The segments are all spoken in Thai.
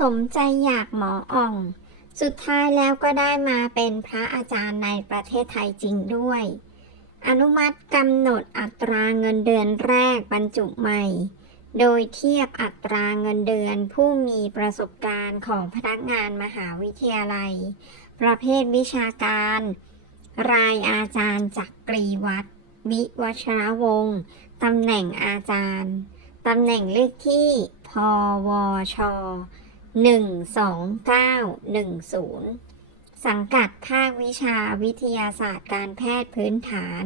สมใจอยากหมออ่อง สุดท้ายแล้วก็ได้มาเป็นพระอาจารย์ในประเทศไทยจริงด้วย อนุมัติกำหนดอัตราเงินเดือนแรกบรรจุใหม่ โดยเทียบอัตราเงินเดือนผู้มีประสบการณ์ของพนักงานมหาวิทยาลัย ประเภทวิชาการ รายอาจารย์จักกรีวัฒน์วิวัชรวงศ์ตำแหน่งอาจารย์ ตำแหน่งเลขที่ พวช 12910 สังกัดภาควิชาวิทยาศาสตร์การแพทย์พื้นฐาน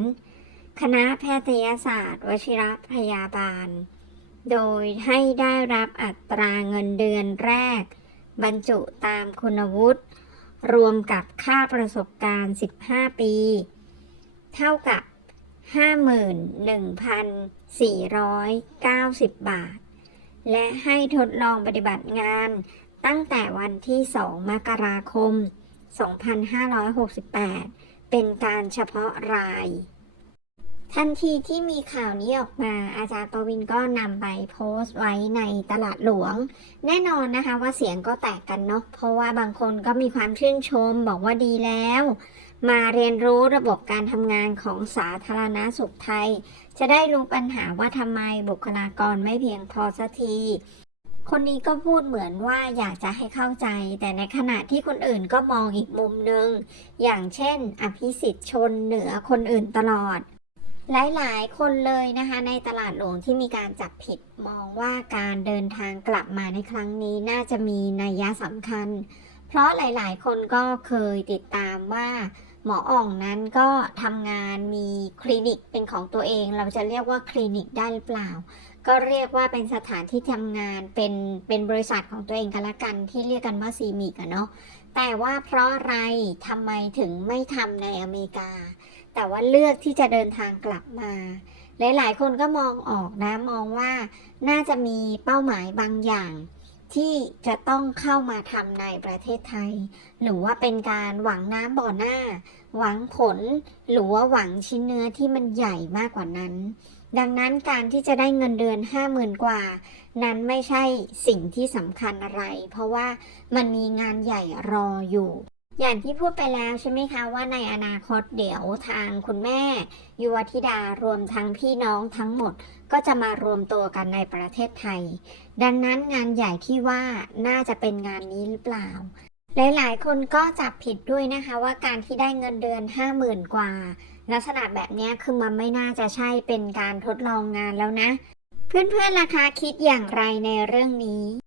คณะแพทยศาสตร์ วชิรพยาบาล โดยให้ได้รับอัตราเงินเดือนแรก บรรจุตามคุณวุฒิรวมกับค่าประสบการณ์ 15 ปี เท่ากับ 51,490 บาท และให้ทดลองปฏิบัติงาน ตั้งแต่วันที่ 2 มกราคม 2568 เป็นการเฉพาะราย ทันทีที่มีข่าวนี้ออกมาอาจารย์ประวินก็นำไปโพสต์ไว้ในตลาดหลวง แน่นอนนะคะว่าเสียงก็แตกกันเนาะเพราะว่าบางคนก็มีความชื่นชมบอกว่าดีแล้ว มาเรียนรู้ระบบการทำงานของสาธารณาสุขไทย จะได้รู้ปัญหาว่าทำไมบุคลากรไม่เพียงพอสักที คนนี้ก็พูดเหมือนว่าอยากจะให้เข้าใจ แต่ในขณะที่คนอื่นก็มองอีกมุมหนึ่ง อย่างเช่น อภิสิทธิ์ชนเหนือคนอื่นตลอด หลายๆ คนเลยนะคะ ในตลาดหลวงที่มีการจับผิดมองว่าการเดินทางกลับมาในครั้งนี้น่าจะมีนัยยะสำคัญ เพราะหลายๆ คนก็เคยติดตามว่า หมออ่องนั้นก็ทำงานมีคลินิกเป็นของตัวเอง เราจะเรียกว่าคลินิกได้หรือเปล่า ก็เรียกว่าเป็นสถานที่ทำงานเป็นเป็นบริษัทของตัวเองกันละกัน ที่เรียกกันว่าซีมิกอะเนาะแต่ว่าเพราะอะไรทำไมถึงไม่ทำในอเมริกา แต่ว่าเลือกที่จะเดินทางกลับมาหลาย ๆ คนก็มองออกนะมองว่าน่าจะมีเป้าหมายบางอย่าง ที่จะต้องเข้ามาทำในประเทศไทย หรือว่าเป็นการหวังน้ำบ่อหน้า หวังผล หรือว่าหวังชิ้นเนื้อที่มันใหญ่มากกว่านั้น ดังนั้นการที่จะได้เงินเดือนห้าหมื่นกว่า นั้นไม่ใช่สิ่งที่สำคัญอะไร เพราะว่ามันมีงานใหญ่รออยู่ อย่างที่พูดไปแล้วใช่ไหมคะว่าในอนาคตเดี๋ยวทางคุณแม่ ยุวธิดารวมทั้งพี่น้องทั้งหมด ก็จะมารวมตัวกันในประเทศไทย ดังนั้นงานใหญ่ที่ว่าน่าจะเป็นงานนี้หรือเปล่า หลายๆคนก็จับผิดด้วยนะคะว่าการที่ได้เงินเดือนห้าหมื่นกว่า ลักษณะแบบนี้คือมันไม่น่าจะใช่เป็นการทดลองงานแล้วนะ เพื่อนๆล่ะคะคิดอย่างไรในเรื่องนี้